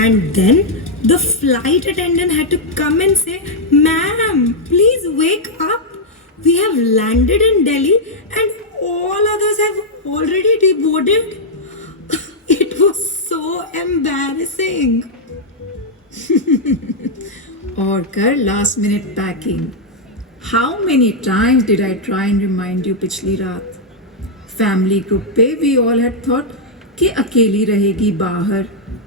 And then the flight attendant had to come and say, "Ma'am, please wake up. We have landed in Delhi and all others have already deboarded." It was so embarrassing. और कर last minute packing. How many times did I try and remind you पिछली रात? Family group पे we all had thought कि अकेली रहेगी बाहर,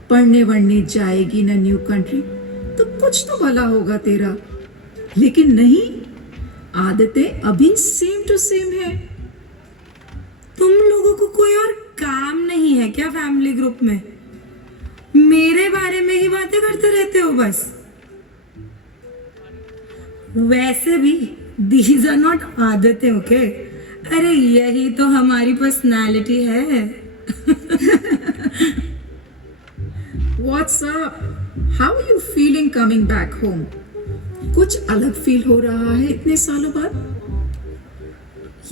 पढ़ने वढ़ने जाएगी ना न्यू कंट्री, तो कुछ तो भला होगा तेरा। लेकिन नहीं, आदतें अभी सेम टू सेम है। तुम लोगों को कोई और काम नहीं है क्या फैमिली ग्रुप में? मेरे बारे में ही बातें करते रहते हो बस। वैसे भी दीज आर नॉट आदतें, ओके? अरे यही तो हमारी पर्सनालिटी है। What's up? How are you feeling coming back home? कुछ अलग फील हो रहा है इतने सालों बाद?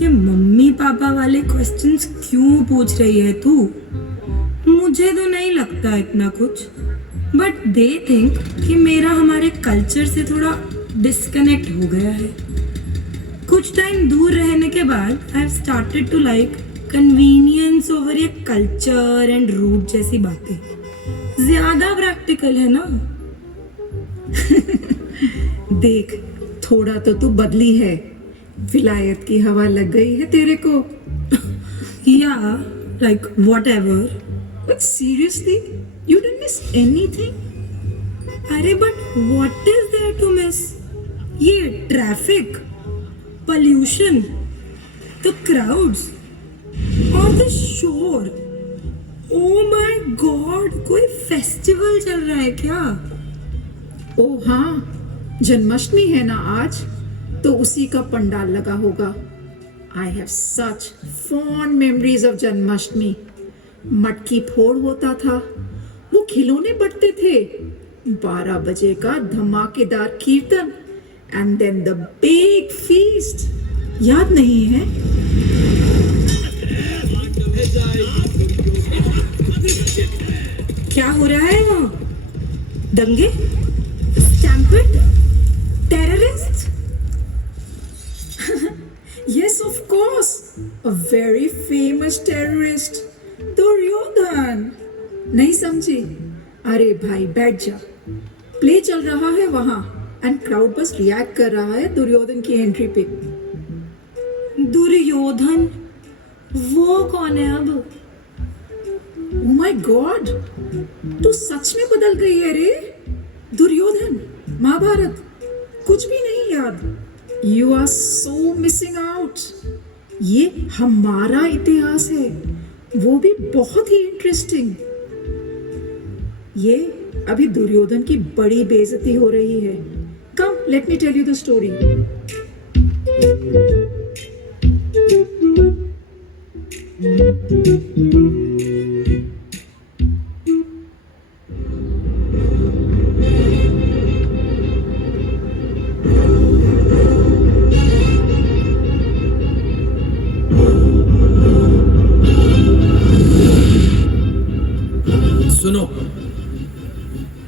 ये मम्मी पापा वाले क्वेश्चंस क्यों पूछ रही है तू? मुझे तो नहीं लगता इतना कुछ, बट दे थिंक कि मेरा हमारे कल्चर से थोड़ा डिस्कनेक्ट हो गया है। कुछ टाइम दूर रहने के बाद I have started to like convenience over ये कल्चर एंड रूट जैसी बातें ज्यादा प्रैक्टिकल है ना। देख, थोड़ा तो तू बदली है, विलायत की हवा लग गई है तेरे को। या like whatever, but seriously you didn't miss anything? अरे but what is there to miss? ये ट्रैफिक, पोल्यूशन, द क्राउड्स और द शोर। ओ माय गॉड, कोई फेस्टिवल चल रहा है क्या? ओ हाँ, जन्माष्टमी है ना आज, तो उसी का पंडाल लगा होगा। I have such fond memories of Janmashtami. मटकी फोड़ होता था, वो खिलौने बंटते थे, 12 बजे का धमाकेदार kirtan and then the big feast. याद नहीं है? क्या हो रहा है वहाँ? दंगे? Stampede? Terrorist? Yes, of course. A very famous terrorist, Duryodhan. नहीं समझी? अरे भाई बैठ जा। प्ले चल रहा है वहाँ एंड क्राउड बस रिएक्ट कर रहा है दुर्योधन की एंट्री पे। दुर्योधन? वो कौन है अब? Oh my God, तू सच में बदल गई है रे। दुर्योधन, महाभारत, कुछ भी नहीं याद। You are so missing out. ये हमारा इतिहास है, वो भी बहुत ही इंटरेस्टिंग। ये अभी दुर्योधन की बड़ी बेइज्जती हो रही है। Come, let me tell you the story. सुनो,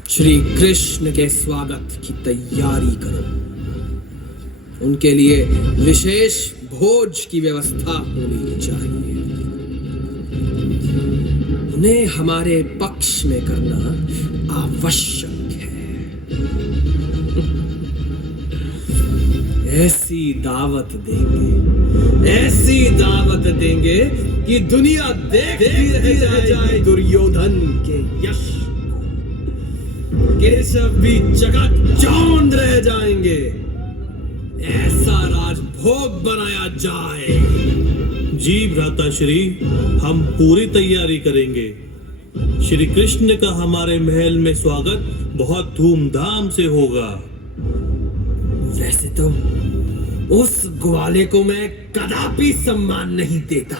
श्री कृष्ण के स्वागत की तैयारी करो। उनके लिए विशेष भोज की व्यवस्था होनी चाहिए। उन्हें हमारे पक्ष में करना आवश्यक है। ऐसी दावत देंगे कि दुनिया देखती रह जाए दुर्योधन के यश को। केशव भी चकाचौंध रह जाएंगे। ऐसा राजभोग बनाया जाए। जी भ्राताश्री, हम पूरी तैयारी करेंगे। श्री कृष्ण का हमारे महल में स्वागत बहुत धूमधाम से होगा। वैसे तो उस ग्वाले को मैं कदापि सम्मान नहीं देता,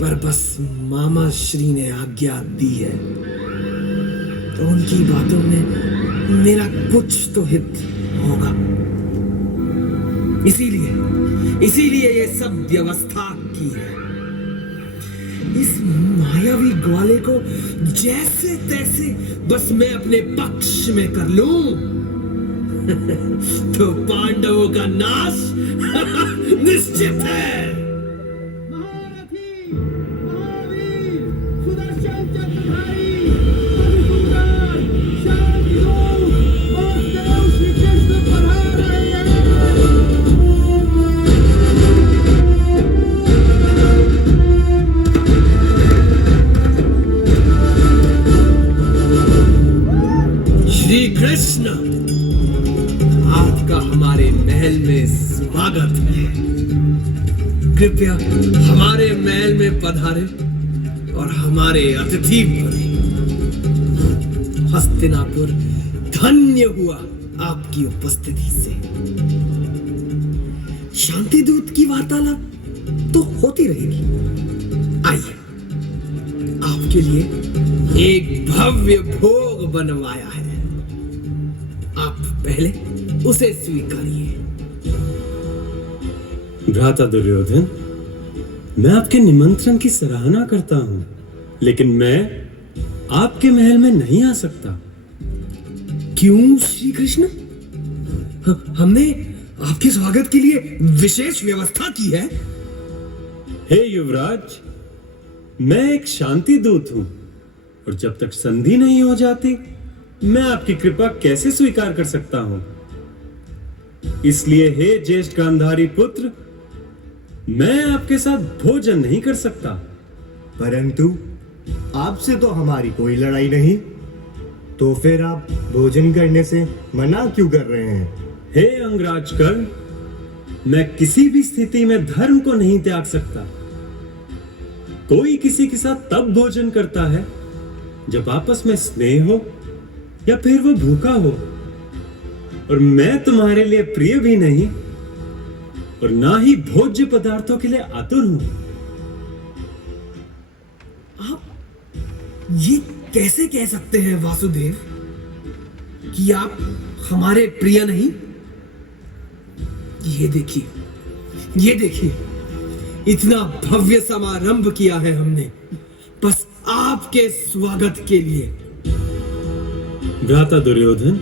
पर बस मामा श्री ने आज्ञा दी है, तो उनकी बातों में मेरा कुछ तो हित होगा। इसीलिए इसीलिए ये सब व्यवस्था की है। इस मायावी ग्वाले को जैसे तैसे बस मैं अपने पक्ष में कर लूं तो पांडवों का नाश निश्चित है। महारथी, महावीर, सुदर्शन चक्रधारी, मधुसूदन, शांतिदूत और देव श्री कृष्ण पधार रहे हैं। श्री कृष्ण, आपका हमारे महल में स्वागत है। कृपया हमारे महल में पधारे और हमारे अतिथि बने। हस्तिनापुर धन्य हुआ आपकी उपस्थिति से। शांति दूत की वार्तालाप तो होती रहेगी। आइए, आपके लिए एक भव्य भोग बनवाया है, आप पहले उसे स्वीकारिए। भ्राता दुर्योधन, मैं आपके निमंत्रण की सराहना करता हूं, लेकिन मैं आपके महल में नहीं आ सकता। क्यों श्री कृष्ण? हमने आपके स्वागत के लिए विशेष व्यवस्था की है। हे युवराज, मैं एक शांति दूत हूं और जब तक संधि नहीं हो जाती मैं आपकी कृपा कैसे स्वीकार कर सकता हूं। इसलिए हे ज्येष्ठ गांधारी पुत्र, मैं आपके साथ भोजन नहीं कर सकता। परंतु आपसे तो हमारी कोई लड़ाई नहीं, तो फिर आप भोजन करने से मना क्यों कर रहे हैं? हे अंगराज कर्ण, मैं किसी भी स्थिति में धर्म को नहीं त्याग सकता। कोई किसी के साथ तब भोजन करता है जब आपस में स्नेह हो या फिर वो भूखा हो, और मैं तुम्हारे लिए प्रिय भी नहीं और ना ही भोज्य पदार्थों के लिए आतुर हूं। आप ये कैसे कह सकते हैं वासुदेव कि आप हमारे प्रिय नहीं? ये देखिए, इतना भव्य समारंभ किया है हमने बस आपके स्वागत के लिए। भ्राता दुर्योधन,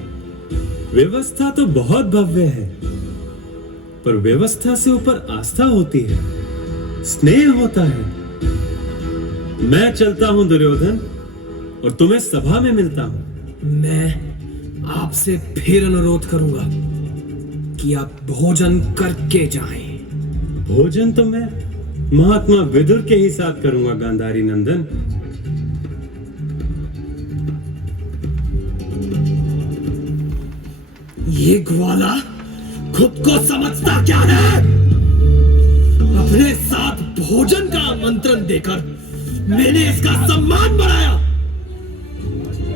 व्यवस्था तो बहुत भव्य है, पर व्यवस्था से ऊपर आस्था होती है, स्नेह होता है। मैं चलता हूं दुर्योधन, और तुम्हें सभा में मिलता हूं। मैं आपसे फिर अनुरोध करूंगा कि आप भोजन करके जाएं। भोजन तो मैं महात्मा विदुर के ही साथ करूंगा गांधारी नंदन। ये ग्वाला खुद को समझता क्या है? अपने साथ भोजन का आमंत्रण देकर मैंने इसका सम्मान बढ़ाया,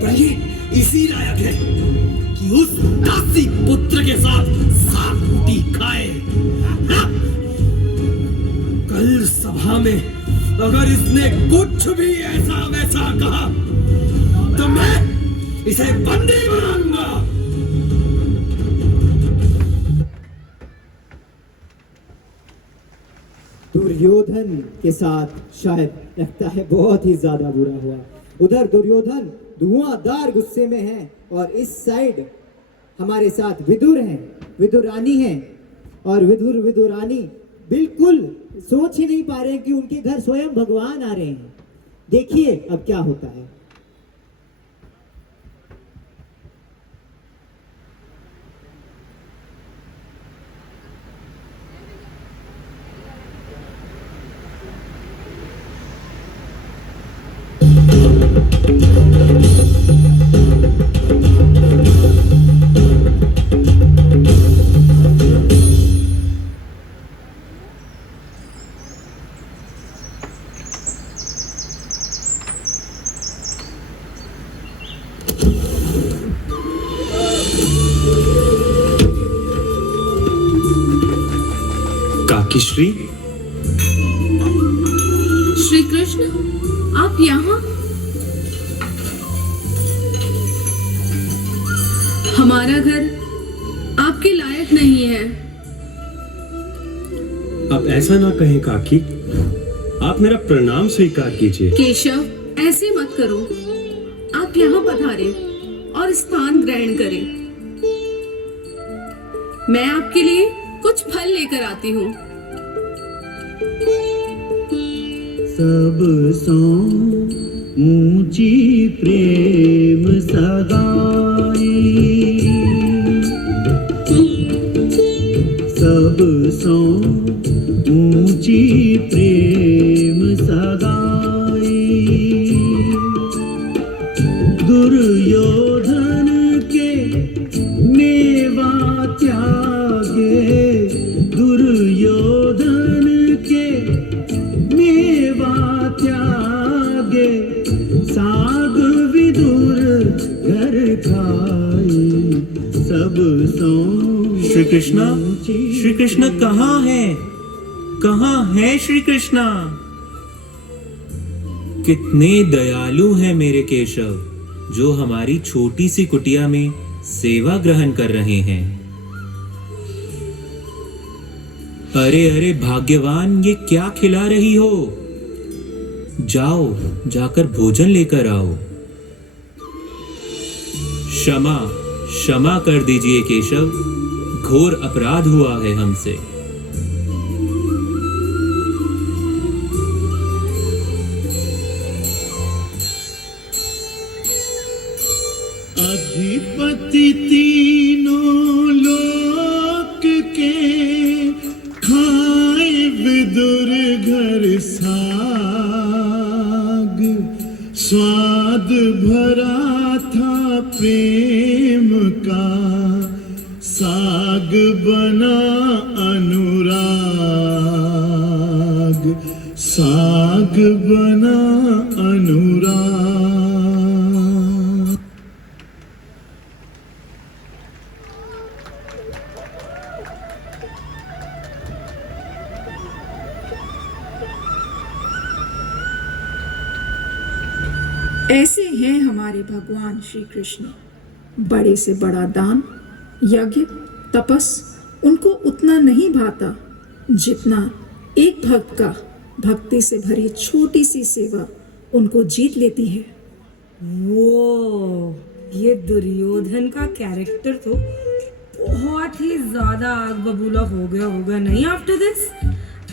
पर ये इसी लायक है कि उस दासी पुत्र के साथ साग रोटी खाए। हाँ? कल सभा में अगर इसने कुछ भी ऐसा वैसा कहा तो मैं इसे बंदी बनाऊंगा। दुर्योधन के साथ शायद लगता है बहुत ही ज्यादा बुरा हुआ। उधर दुर्योधन धुआंधार गुस्से में है और इस साइड हमारे साथ विदुर हैं, विदुरानी हैं, और विदुरानी बिल्कुल सोच ही नहीं पा रहे हैं कि उनके घर स्वयं भगवान आ रहे हैं। देखिए अब क्या होता है। काकीश्री, श्री कृष्ण, आप यहाँ? हमारा घर आपके लायक नहीं है। आप ऐसा ना कहें काकी, आप मेरा प्रणाम स्वीकार कीजिए। केशव, ऐसे मत करो। आप यहाँ पधारे और स्थान ग्रहण करें। मैं आपके लिए कुछ फल लेकर आती हूँ। सब सो ऊंची प्रेम सगाई, सब सो ऊंची प्रेम सगाई, दुर्योधन के मेवा त्यागे, दुर्योधन के मेवा त्यागे, साग विदुर घर खाई, सब सो। श्री कृष्ण कहाँ है? कहाँ है श्री कृष्णा? कितने दयालु हैं मेरे केशव, जो हमारी छोटी सी कुटिया में सेवा ग्रहण कर रहे हैं। अरे अरे भाग्यवान, ये क्या खिला रही हो? जाओ, जाकर भोजन लेकर आओ। क्षमा क्षमा कर दीजिए केशव, घोर अपराध हुआ है हमसे। अधिपति तीनों लोक के, खाए विदुर घर साग, स्वाद भरा था प्रेम का, साग बना अनुराग, साग बना अनुराग। ऐसे हैं हमारे भगवान श्री कृष्ण। बड़े से बड़ा दान, यज्ञ, तपस उनको उतना नहीं भाता जितना एक भक्त का भक्ति से भरी छोटी सी सेवा उनको जीत लेती है। वो ये दुर्योधन का कैरेक्टर तो बहुत ही ज्यादा आग बबूला हो गया होगा नहीं after this?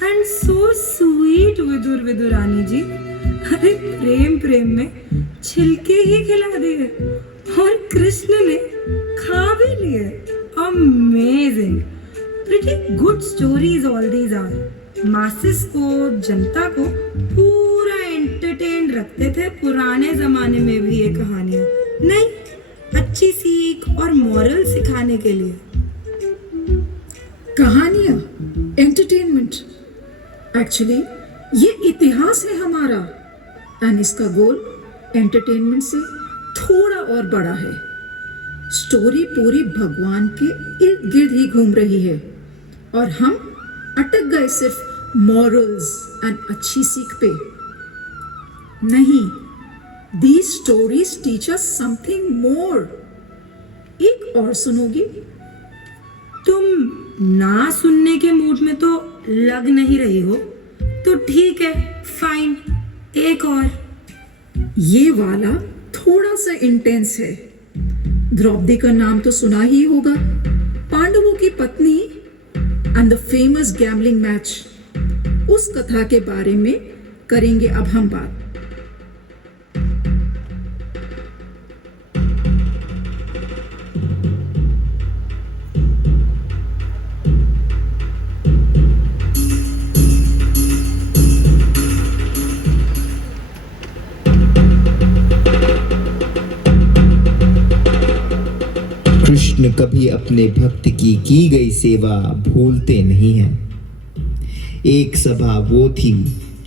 And so sweet Vidurani ji. अरे प्रेम प्रेम में छिलके ही खिला दिए और कृष्ण ने खा भी लिए। Amazing, pretty good stories all these are. Masses को, जनता को पूरा एंटरटेन रखते थे पुराने जमाने में भी ये कहानियां। नहीं, अच्छी सीख और मॉरल सिखाने के लिए। कहानियां, एंटरटेनमेंट, एक्चुअली ये इतिहास है हमारा, एंड इसका गोल एंटरटेनमेंट से थोड़ा और बड़ा है। स्टोरी पूरी भगवान के इर्द गिर्द ही घूम रही है और हम अटक गए सिर्फ मॉरल्स एंड अच्छी सीख पे। नहीं, these stories teach us something more। एक और सुनोगी? तुम ना सुनने के मूड में तो लग नहीं रही हो, तो ठीक है, फाइन, एक और। ये वाला थोड़ा सा इंटेंस है। द्रौपदी का नाम तो सुना ही होगा, पांडवों की पत्नी and the famous gambling match. उस कथा के बारे में करेंगे अब हम बात। कृष्ण कभी अपने भक्त की गई सेवा भूलते नहीं हैं। एक सभा वो थी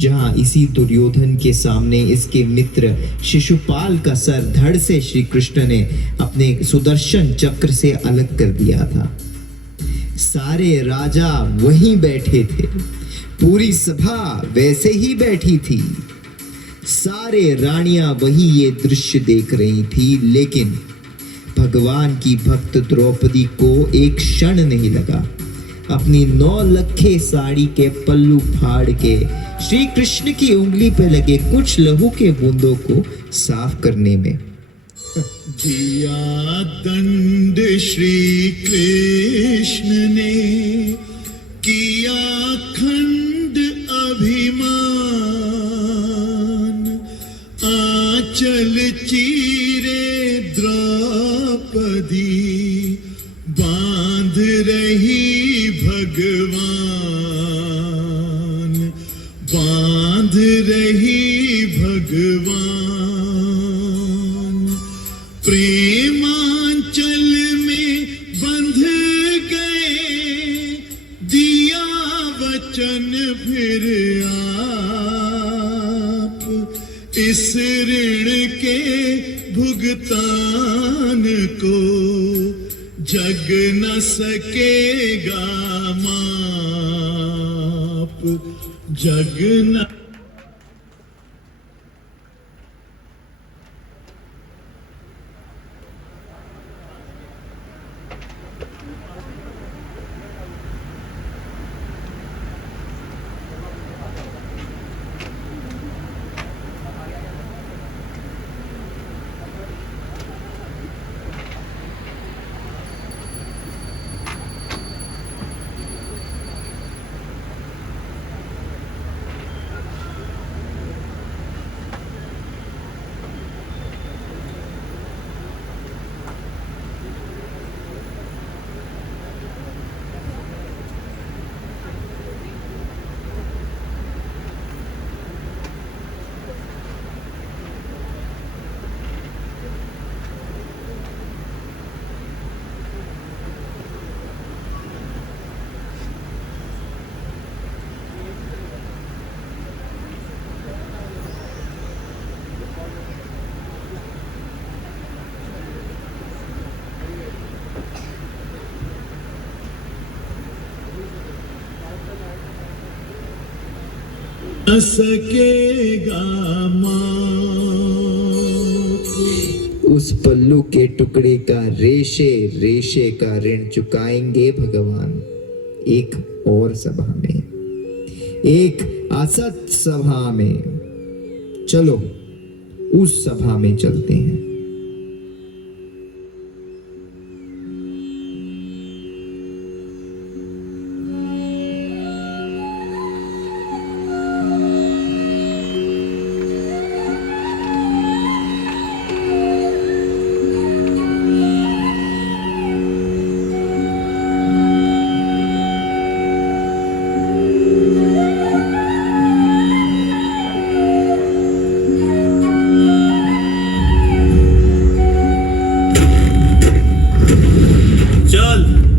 जहां इसी दुर्योधन के सामने इसके मित्र शिशुपाल का सर धड़ से श्री कृष्ण ने अपने सुदर्शन चक्र से अलग कर दिया था। सारे राजा वहीं बैठे थे, पूरी सभा वैसे ही बैठी थी, सारे रानियां वही ये दृश्य देख रही थी, लेकिन भगवान की भक्त द्रौपदी को एक क्षण नहीं लगा अपनी 9 लखे साड़ी के पल्लू फाड़ के श्री कृष्ण की उंगली पे लगे कुछ लहू के बूंदों को साफ करने में। दिया दंड श्री कृष्ण ने, किया खंड अभिमान, आंचल चीरे द्रौपदी, बांध रही भगवान, बांध रही भगवान। प्रेमांचल में बंध गए, दिया वचन फिर आप, इस ऋण के भुगतान को जग न सकेगा माप, जग न। न सकेगा माप। उस पल्लू के टुकड़े का रेशे रेशे का ऋण चुकाएंगे भगवान। एक और सभा में, एक असत सभा में। चलो उस सभा में चलते हैं।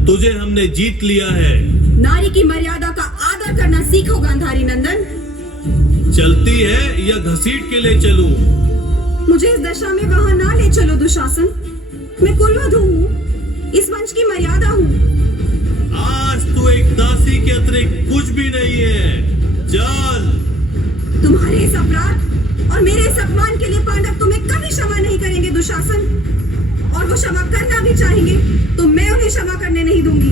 तुझे हमने जीत लिया है। नारी की मर्यादा का आदर करना सीखो गांधारी नंदन। चलती है या घसीट के ले चलूं? मुझे इस दशा में वहां ना ले चलो दुशासन। मैं कुलवधू हूँ, इस वंश की मर्यादा हूँ। आज तू एक दासी के अतिरिक्त कुछ भी नहीं है। चल। तुम्हारे इस अपराध और मेरे इस अपमान के लिए पांडव तुम्हें कभी क्षमा नहीं करेंगे दुशासन। और वो क्षमा करना भी चाहेंगे तो मैं उन्हें क्षमा करने नहीं दूंगी।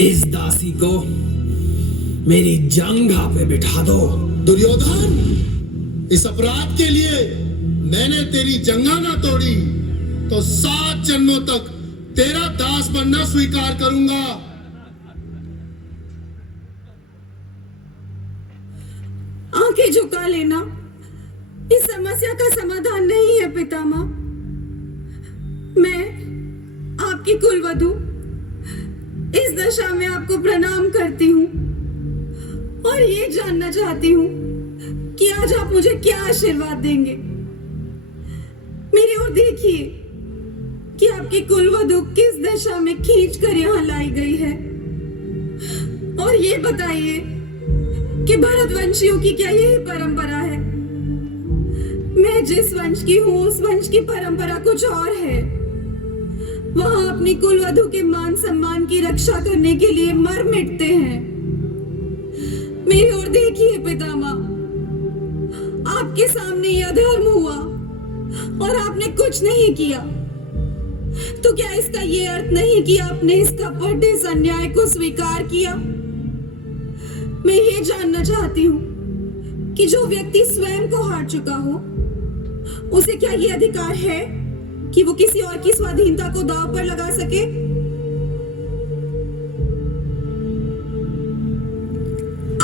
इस दासी को मेरी जंघा पे बिठा दो। दुर्योधन, इस अपराध के लिए मैंने तेरी जंघा ना तोड़ी तो 7 जन्मों तक तेरा दास बनना स्वीकार करूंगा। आंखें झुका लेना इस समस्या का समाधान नहीं है पितामह। मैं आपकी कुलवधू इस दशा में आपको प्रणाम करती हूँ और ये जानना चाहती हूँ कि आज आप मुझे क्या आशीर्वाद देंगे। मेरी ओर ओर देखिए कि आपकी कुलवधू किस दशा में खींच कर यहाँ लाई गई है। और ये बताइए कि भरतवंशियों की क्या यही परंपरा है? मैं जिस वंश की हूँ उस वंश की परंपरा कुछ और है। वहां अपनी कुलवधू के मान सम्मान की रक्षा करने के लिए मर मिटते हैं। मेरी ओर देखिए पितामह, आपके सामने यह अधर्म हुआ और आपने कुछ नहीं किया, तो क्या इसका ये अर्थ नहीं कि आपने इस कपट इस अन्याय को स्वीकार किया? मैं ये जानना चाहती हूँ कि जो व्यक्ति स्वयं को हार चुका हो, उसे क्या ये अधिकार है कि वो किसी और की स्वाधीनता को दांव पर लगा सके?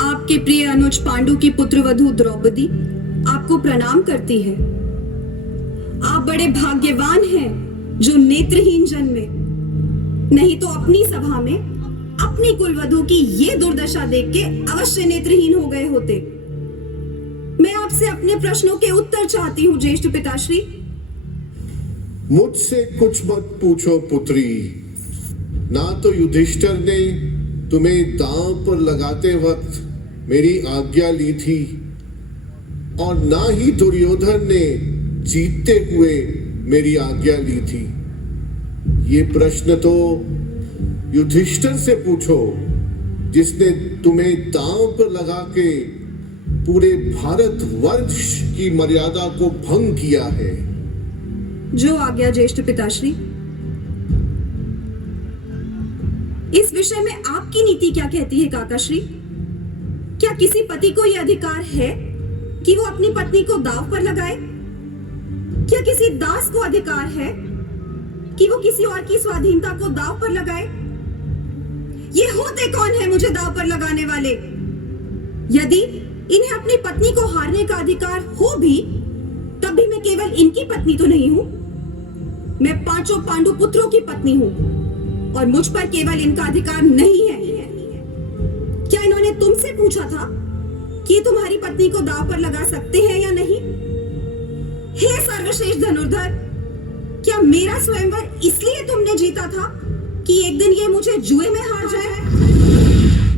आपके प्रिय अनुज पांडु की पुत्रवधू द्रौपदी आपको प्रणाम करती है। आप बड़े भाग्यवान हैं जो नेत्रहीन जन्मे, नहीं तो अपनी सभा में अपनी कुलवधू की ये दुर्दशा देख के अवश्य नेत्रहीन हो गए होते। मैं आपसे अपने प्रश्नों के उत्तर चाहती हूँ ज्येष्ठ पिताश्री। मुझसे कुछ मत पूछो पुत्री। ना तो युधिष्ठिर ने तुम्हें दांव पर लगाते वक्त मेरी आज्ञा ली थी और ना ही दुर्योधन ने जीतते हुए मेरी आज्ञा ली थी। ये प्रश्न तो युधिष्ठिर से पूछो, जिसने तुम्हें दांव पर लगा के पूरे भारतवर्ष की मर्यादा को भंग किया है। जो आज्ञा ज्येष्ठ पिताश्री। इस विषय में आपकी नीति क्या कहती है काकाश्री? क्या किसी पति को यह अधिकार है कि वो अपनी पत्नी को दांव पर लगाए? क्या किसी दास को अधिकार है कि वो किसी और की स्वाधीनता को दांव पर लगाए? ये होते कौन है मुझे दांव पर लगाने वाले? यदि इन्हें अपनी पत्नी को हारने का अधिकार हो भी, तब भी मैं केवल इनकी पत्नी तो नहीं हूं। मैं 5 पांडु पुत्रों की पत्नी हूं और मुझ पर केवल इनका अधिकार नहीं है। क्या इन्होंने तुमसे पूछा था कि तुम्हारी पत्नी को दांव पर लगा सकते हैं या नहीं? हे सर्वश्रेष्ठ धनुर्धर, क्या मेरा स्वयंवर इसलिए तुमने जीता था कि एक दिन ये मुझे जुए में हार जाए?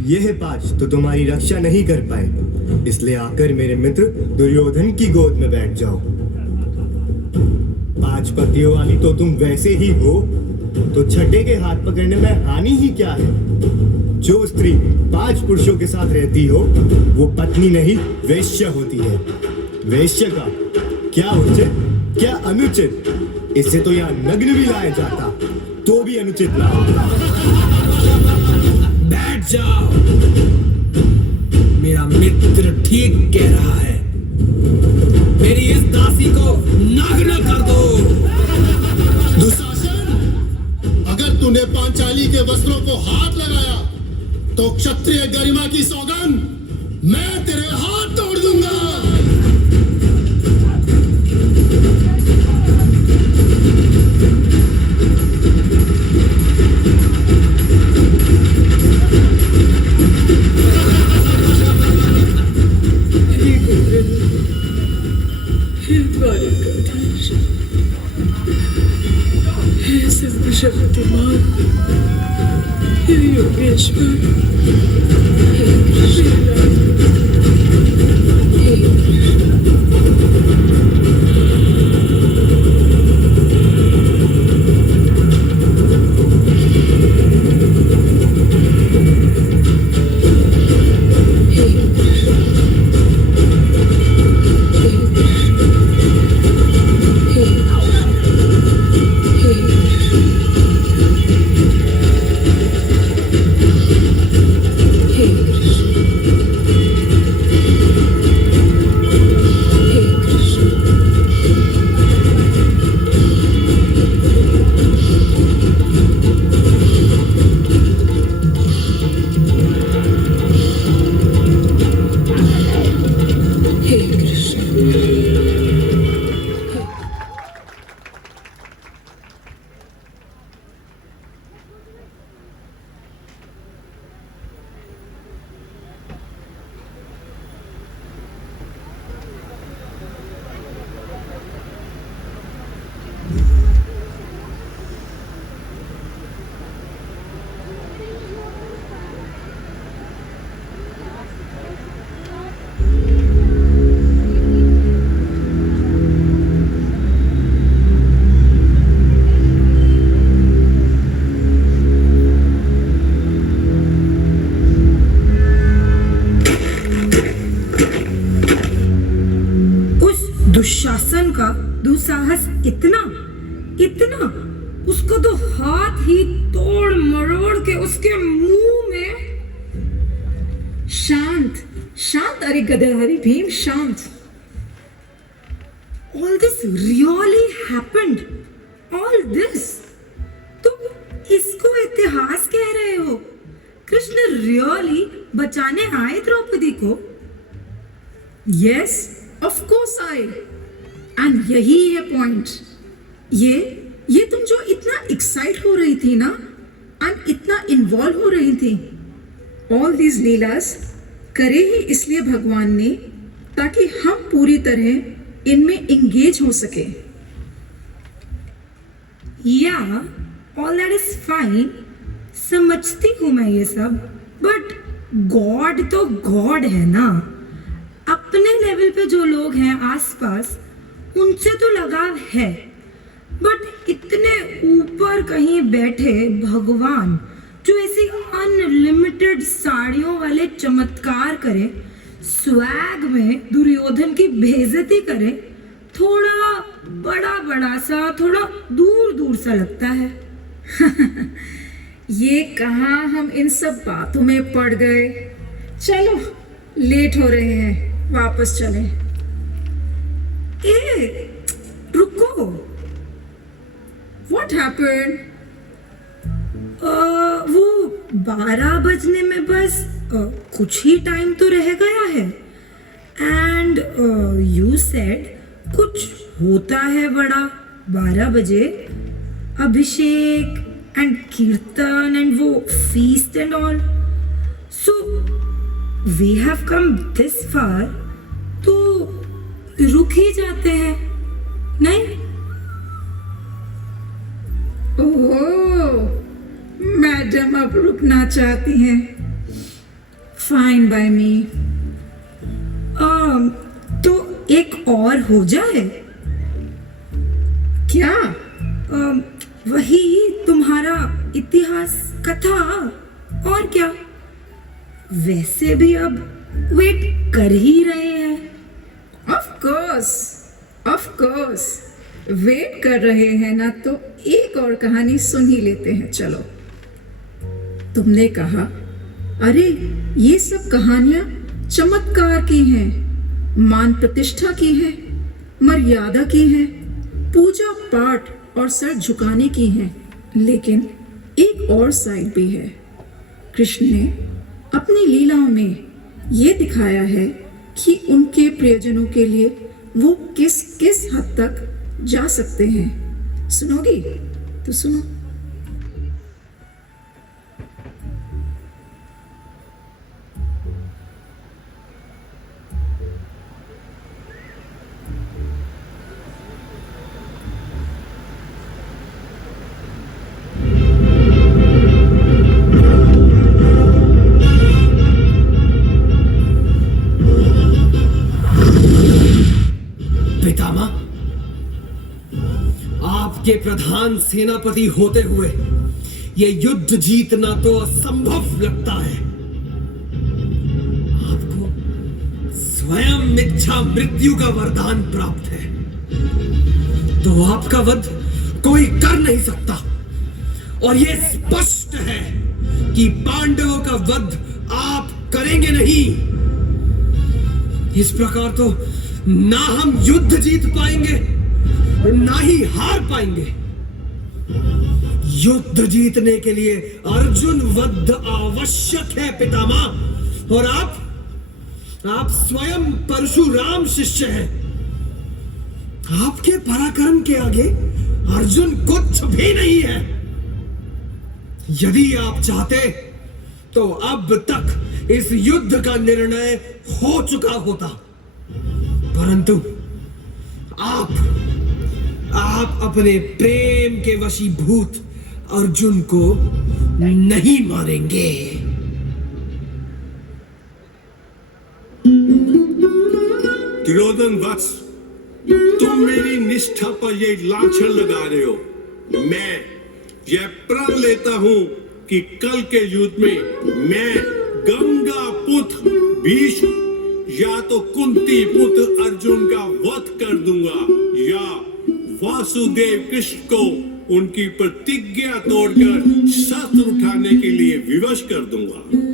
यह 5 तो तुम्हारी रक्षा नहीं कर पाए, इसलिए आकर मेरे मित्र दुर्योधन की गोद में बैठ जाओ। 5 पतियों वाली तो तुम वैसे ही हो, तो छठे के हाथ पकड़ने में हानि ही क्या है? जो स्त्री 5 पुरुषों के साथ रहती हो वो पत्नी नहीं वेश्य होती है। वेश्य का क्या उचित क्या अनुचित, इससे तो यहाँ नग्न भी लाया जाता तो भी अनुचित ना होता। बैठ जाओ, मेरा मित्र ठीक कह रहा है। मेरी इस दासी को नग्न कर दो। दुशासन, अगर तूने पांचाली के वस्त्रों को हाथ लगाया तो क्षत्रिय गरिमा की सौगंध मैं तेरे हाथ तोड़ दूंगा। सर्वशक्तिमान हे योगेश्वर, दुशासन का दुस्साहस इतना इतना, उसको तो हाथ ही तोड़ मरोड़ के उसके मुंह में। शांत शांत, अरे गदहरी भीम, शांत। All this really happened, all this। तुम इसको इतिहास कह रहे हो? कृष्ण रियली बचाने आए द्रौपदी को? Yes, of course I. And यही है पॉइंट। ये तुम जो इतना एक्साइट हो रही थी ना, एंड इतना इन्वॉल्व हो रही थी, ऑल दीज लीलास करे ही इसलिए भगवान ने, ताकि हम पूरी तरह इनमें एंगेज हो सके। या ऑल दैट इज फाइन, समझती हूं मैं ये सब, बट गॉड तो गॉड है ना। अपने लेवल पे जो लोग हैं आसपास, उनसे तो लगाव है, बट इतने ऊपर कहीं बैठे भगवान जो ऐसी अनलिमिटेड साड़ियों वाले चमत्कार करे, स्वैग में दुर्योधन की बेइज्जती करे, थोड़ा बड़ा बड़ा सा, थोड़ा दूर दूर सा लगता है। ये कहाँ हम इन सब बातों में पड़ गए। चलो, लेट हो रहे हैं, वापस चलें। ए, रुको। What happened? वो 12 बजने में बस कुछ ही टाइम तो रह गया है। एंड यू सेड कुछ होता है बड़ा 12 बजे, अभिषेक एंड कीर्तन एंड वो feast and all. So we have come this far, तो रुक ही जाते हैं, नहीं? ओह, मैडम अब रुकना चाहती हैं। फाइन बाय मी। तो एक और हो जाए क्या? वही तुम्हारा इतिहास कथा, और क्या। वैसे भी अब वेट कर ही रहे हैं। ऑफ कोर्स वेट कर रहे हैं ना, तो एक और कहानी सुन ही लेते हैं। चलो, तुमने कहा, अरे ये सब कहानियां चमत्कार की हैं, मान प्रतिष्ठा की हैं, मर्यादा की हैं, पूजा पाठ और सर झुकाने की हैं। लेकिन एक और साइड भी है। कृष्ण ने अपनी लीलाओं में ये दिखाया है कि उनके प्रियजनों के लिए वो किस किस हद तक जा सकते हैं। सुनोगी तो सुनो। पितामह, आपके प्रधान सेनापति होते हुए ये युद्ध जीतना तो असंभव लगता है। आपको स्वयं इच्छा मृत्यु का वरदान प्राप्त है, तो आपका वध कोई कर नहीं सकता। और यह स्पष्ट है कि पांडवों का वध आप करेंगे नहीं। इस प्रकार तो ना हम युद्ध जीत पाएंगे, ना ही हार पाएंगे। युद्ध जीतने के लिए अर्जुन वध आवश्यक है पितामह। और आप स्वयं परशुराम शिष्य हैं। आपके पराक्रम के आगे अर्जुन कुछ भी नहीं है। यदि आप चाहते तो अब तक इस युद्ध का निर्णय हो चुका होता, परंतु आप अपने प्रेम के वशीभूत अर्जुन को नहीं मारेंगे। दुर्योधन वत्स, तुम मेरी निष्ठा पर ये लांछन लगा रहे हो। मैं यह प्रण लेता हूं कि कल के युद्ध में मैं गंगा पुत्र भीष्म या तो कुंती पुत्र अर्जुन का वध कर दूंगा या वासुदेव कृष्ण को उनकी प्रतिज्ञा तोड़कर शस्त्र उठाने के लिए विवश कर दूंगा।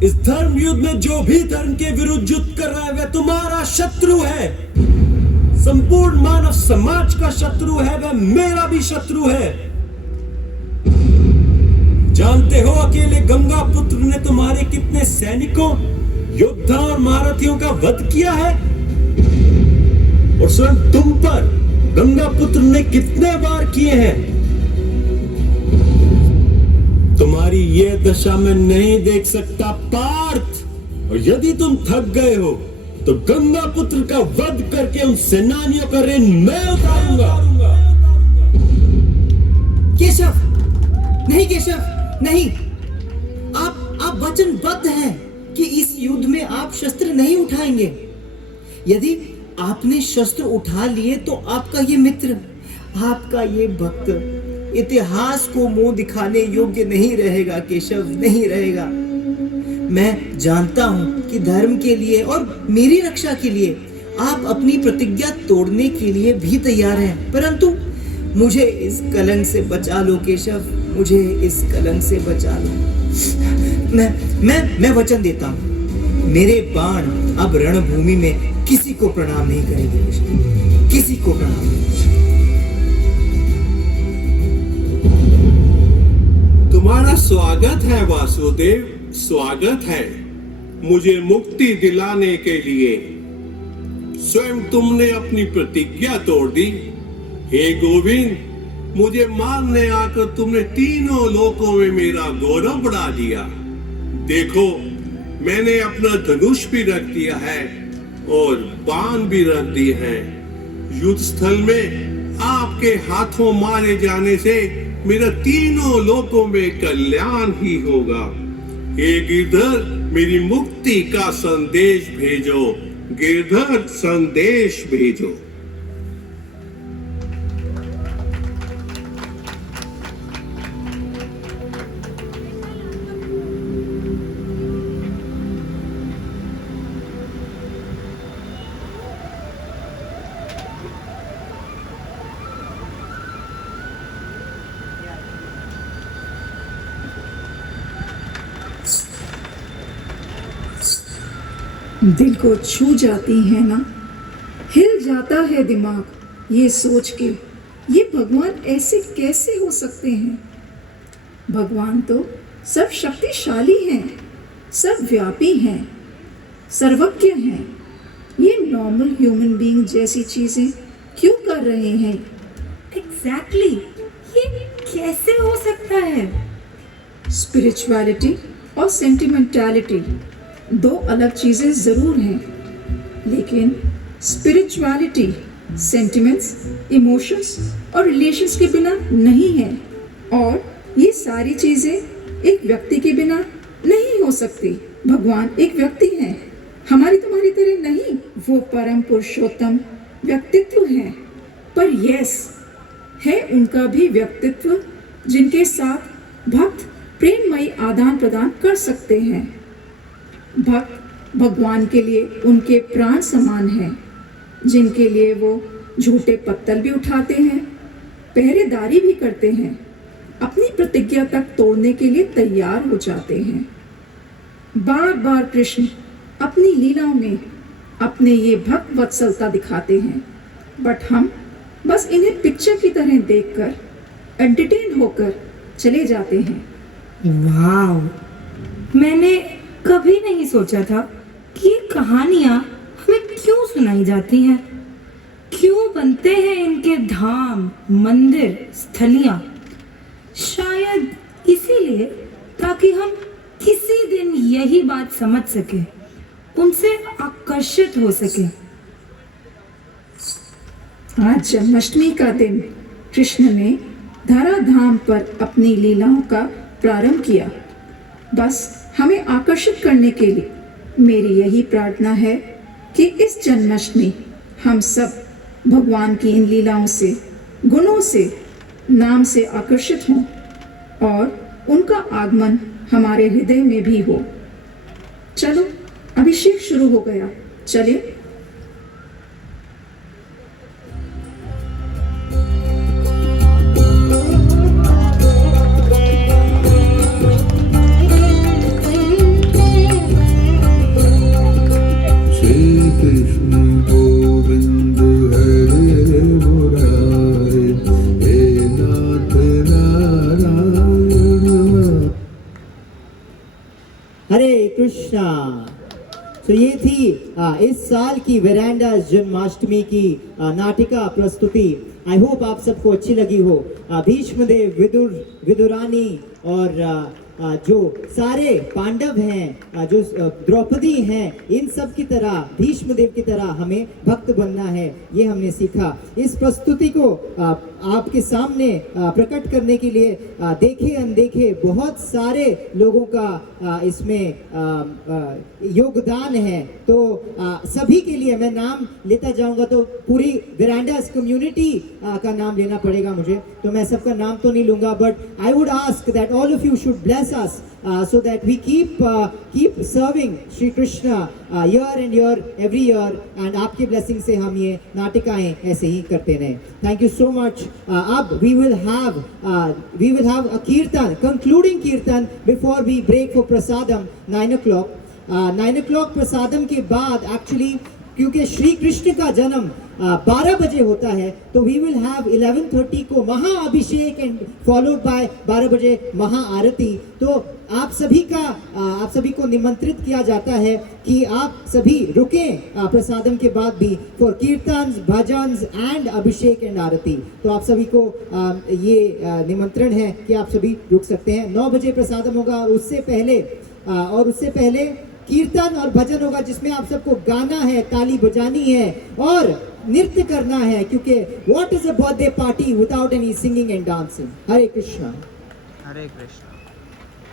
इस धर्म युद्ध में जो भी धर्म के विरुद्ध युद्ध कर रहा है वह तुम्हारा शत्रु है। संपूर्ण मानव समाज का शत्रु है, वह मेरा भी शत्रु है। जानते हो अकेले गंगा पुत्र ने तुम्हारे कितने सैनिकों, योद्धा और महारथियों का वध किया है, और स्वयं तुम पर गंगा पुत्र ने कितने वार किए हैं। तुम्हारी यह दशा मैं नहीं देख सकता पार्थ, और यदि तुम थक गए हो तो गंगा पुत्र का वध करके उन सेनानियों का ऋण मैं उतारूंगा। केशव, नहीं केशव, नहीं। आप वचनबद्ध हैं कि इस युद्ध में आप शस्त्र नहीं उठाएंगे। यदि आपने शस्त्र उठा लिए तो आपका ये मित्र, आपका ये भक्त इतिहास को मुंह दिखाने योग्य नहीं रहेगा केशव, नहीं रहेगा। मैं जानता हूं कि धर्म के लिए और मेरी रक्षा के लिए आप अपनी प्रतिज्ञा तोड़ने के लिए भी तैयार हैं, परंतु मुझे इस कलंक से बचा लो केशव, मुझे इस कलंक से बचा लो। मैं वचन देता हूं, मेरे बाण अब रणभूमि में किसी को प्रणाम नहीं करेंगे केशव, किसी को प्रणाम नहीं। तुम्हारा स्वागत है वासुदेव, स्वागत है। मुझे मुक्ति दिलाने के लिए स्वयं तुमने अपनी प्रतिज्ञा तोड़ दी। हे गोविंद, मुझे मारने आकर तुमने तीनों लोकों में मेरा गौरव बढ़ा दिया। देखो, मैंने अपना धनुष भी रख दिया है और बाण भी रख दिए हैं। युद्ध स्थल में आपके हाथों मारे जाने से मेरा तीनों लोकों में कल्याण ही होगा। हे गिरधर मेरी मुक्ति का संदेश भेजो, गिरधर संदेश भेजो। दिल को छू जाती है ना, हिल जाता है दिमाग ये सोच के, ये भगवान ऐसे कैसे हो सकते हैं। भगवान तो सब शक्तिशाली हैं, सब व्यापी हैं, सर्वज्ञ हैं। ये नॉर्मल ह्यूमन बीइंग जैसी चीजें क्यों कर रहे हैं? एग्जैक्टली ये कैसे हो सकता है? स्पिरिचुअलिटी और सेंटिमेंटालिटी दो अलग चीजें जरूर हैं, लेकिन स्पिरिचुअलिटी सेंटिमेंट्स, इमोशंस और रिलेशंस के बिना नहीं है, और ये सारी चीजें एक व्यक्ति के बिना नहीं हो सकती। भगवान एक व्यक्ति है, हमारी तुम्हारी तरह नहीं, वो परम पुरुषोत्तम व्यक्तित्व है। पर यस, है उनका भी व्यक्तित्व जिनके साथ भक्त प्रेममयी आदान प्रदान कर सकते हैं। भक्त भगवान के लिए उनके प्राण समान हैं, जिनके लिए वो झूठे पत्तल भी उठाते हैं, पहरेदारी भी करते हैं, अपनी प्रतिज्ञा तक तोड़ने के लिए तैयार हो जाते हैं। बार बार कृष्ण अपनी लीलाओं में अपने ये भक्त वत्सलता दिखाते हैं, बट हम बस इन्हें पिक्चर की तरह देखकर एंटरटेन होकर चले जाते हैं। वाव, मैंने कभी नहीं सोचा था कि ये कहानियाँ हमें क्यों सुनाई जाती हैं, क्यों बनते हैं इनके धाम, मंदिर, स्थलियाँ। शायद इसीलिए ताकि हम किसी दिन यही बात समझ सके, उनसे आकर्षित हो सके। आज जन्माष्टमी का दिन कृष्ण ने धराधाम पर अपनी लीलाओं का प्रारंभ किया। बस हमें आकर्षित करने के लिए मेरी यही प्रार्थना है कि इस जन्माष्टमी हम सब भगवान की इन लीलाओं से, गुणों से, नाम से आकर्षित हों और उनका आगमन हमारे हृदय में भी हो। चलो, अभिषेक शुरू हो गया, चलिए। हरे कृष्णा। तो ये थी इस साल की वेरांडा जन्माष्टमी की नाटिका प्रस्तुति। आई होप आप सबको अच्छी लगी हो। भीष्मदेव, विदुरानी और जो सारे पांडव हैं, जो द्रौपदी हैं, इन सब की तरह, भीष्मदेव की तरह हमें भक्त बनना है, ये हमने सीखा। इस प्रस्तुति को आपके सामने प्रकट करने के लिए देखे अनदेखे बहुत सारे लोगों का इसमें योगदान है। तो सभी के लिए मैं नाम लेता जाऊंगा तो पूरी वेरांडास कम्युनिटी का नाम लेना पड़ेगा मुझे, तो मैं सबका नाम तो नहीं लूंगा, but I would ask that all of you should bless us so that we keep serving Shri Krishna year and year every year, and आपके blessing से हम ये नाटिकाएं ऐसे ही करते रहें। Thank you so much. अब we will have a kirtan, concluding kirtan before we break for prasadam 9 o'clock. 9 o'clock प्रसादम के बाद एक्चुअली क्योंकि श्री कृष्ण का जन्म 12 बजे होता है, तो वी विल हैव 11:30 को महाअभिषेक एंड फॉलोड बाय 12 बजे महाआरती। तो आप सभी को निमंत्रित किया जाता है कि आप सभी रुकें प्रसादम के बाद भी फॉर कीर्तन, भजन एंड अभिषेक एंड आरती। तो आप सभी को ये निमंत्रण है कि आप सभी रुक सकते हैं। 9 बजे प्रसादम होगा और उससे पहले कीर्तन और भजन होगा, जिसमें आप सबको गाना है, ताली बजानी है और नृत्य करना है, क्योंकि what is a birthday party without any singing and dancing. Hare Krishna. Hare Krishna.